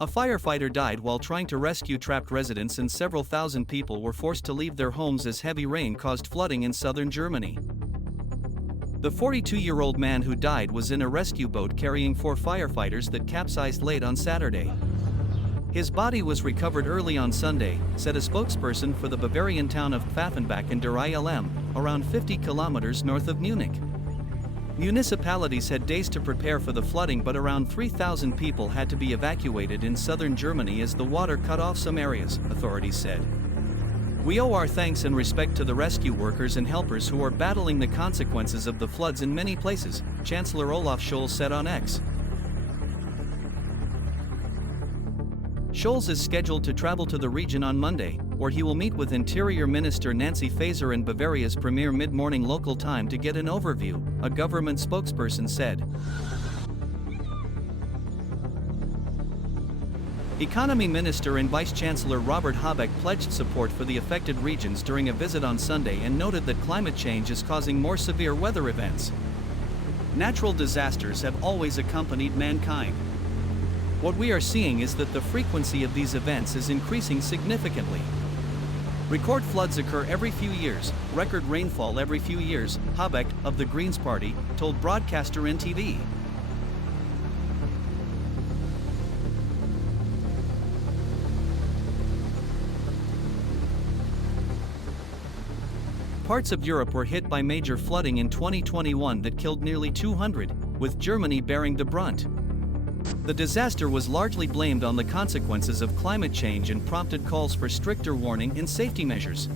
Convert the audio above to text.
A firefighter died while trying to rescue trapped residents, and several thousand people were forced to leave their homes as heavy rain caused flooding in southern Germany. The 42-year-old man who died was in a rescue boat carrying 4 firefighters that capsized late on Saturday. His body was recovered early on Sunday, said a spokesperson for the Bavarian town of Pfaffenbach in der Ilm, around 50 kilometers north of Munich. Municipalities had days to prepare for the flooding, but around 3,000 people had to be evacuated in southern Germany as the water cut off some areas, authorities said. We owe our thanks and respect to the rescue workers and helpers who are battling the consequences of the floods in many places, Chancellor Olaf Scholz said on X. Scholz is scheduled to travel to the region on Monday, where he will meet with Interior Minister Nancy Faeser and Bavaria's premier mid-morning local time to get an overview, a government spokesperson said. Economy Minister and Vice-Chancellor Robert Habeck pledged support for the affected regions during a visit on Sunday and noted that climate change is causing more severe weather events. Natural disasters have always accompanied mankind. What we are seeing is that the frequency of these events is increasing significantly. Record floods occur every few years, record rainfall every few years, Habeck, of the Greens Party, told broadcaster NTV. Parts of Europe were hit by major flooding in 2021 that killed nearly 200, with Germany bearing the brunt. The disaster was largely blamed on the consequences of climate change and prompted calls for stricter warning and safety measures.